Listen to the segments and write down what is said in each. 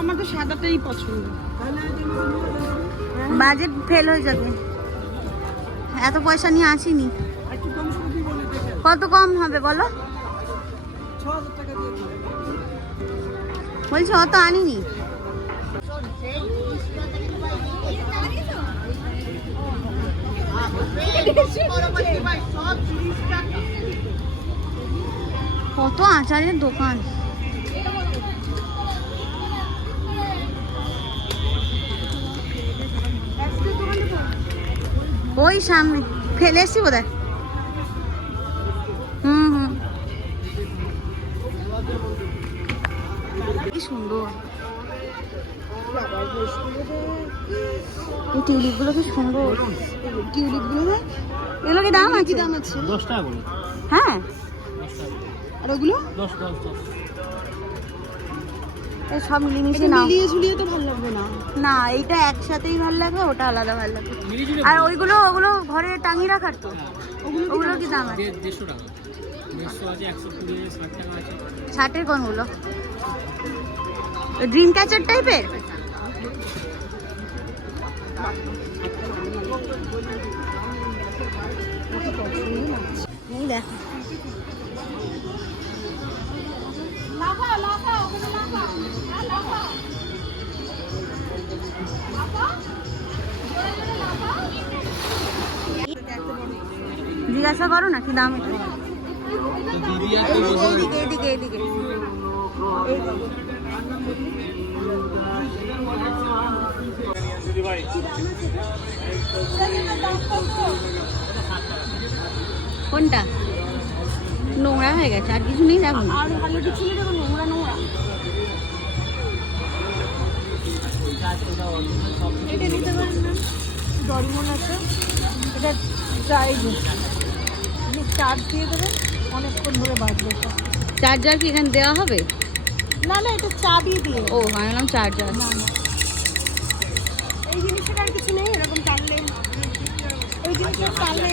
আমার তো সাদাটাই পছন্দ। বাজেট ফেল হয়ে যাবে। এত পয়সা নিয়ে আসিনি। কত কম হবে বলো। বলছি অত আনিনি। কত আচারের দোকান? ওই সামনে। ফেলে এসছি বোধ হুম হুম। কি সুন্দর। এই টিউলিপগুলো কি সুন্দর। এগুলো কি দাম আছে? দাম আছে? দশ টাকা করে। হ্যাঁ। আর ওগুলো? দশ দশ দশ। এই সব মিলিমিশে নাও। মিলিয়ে ঝুলিয়ে তো ভালো লাগবে না। না এইটা একসাথেই ভালো লাগে ওটা আলাদা ভালো লাগে আর ওইগুলো ওগুলো ঘরে টাঙিয়ে রাখার তো। ওগুলো কি দাম আছে দেড়- দেড়শো টাকা। ষাটের কোনগুলো? ড্রিম ক্যাচার টাইপের দেখো। জিজ্ঞাসা করো না কি দাম এইদিকে এইদিকে এইদিকে কোনটা? নোংরা হয়ে গেছে আর কিছু নেই দেখো। আর ভালো কিছু নেই দেখো নোংরা নোংরা। এটা নিতে পারেন না ডরিমন আছে। এটা চার্জ চার্জ দিয়ে দেবেন অনেকক্ষণ ধরে বাজবে চার্জার কি এখানে দেওয়া হবে? না না এটা চাবি দিয়ে। ও ভাবলাম চার্জার না না। এই জিনিসটা আর কিছু নেই এরকম টানলে। এই জিনিসটা টানলে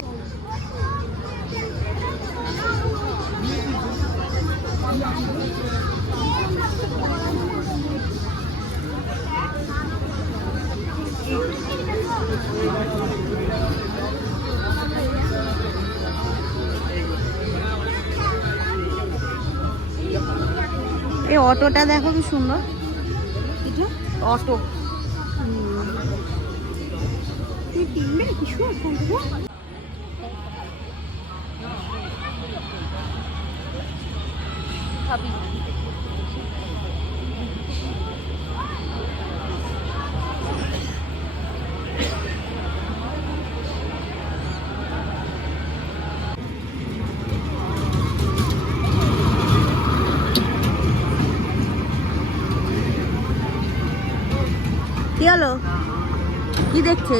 এই অটোটা দেখো কি সুন্দর। অটো। তুই কি হলো? কি দেখছে?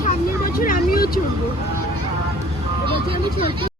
সামনের বছর আমিও চলবো এবছর আমি চলতে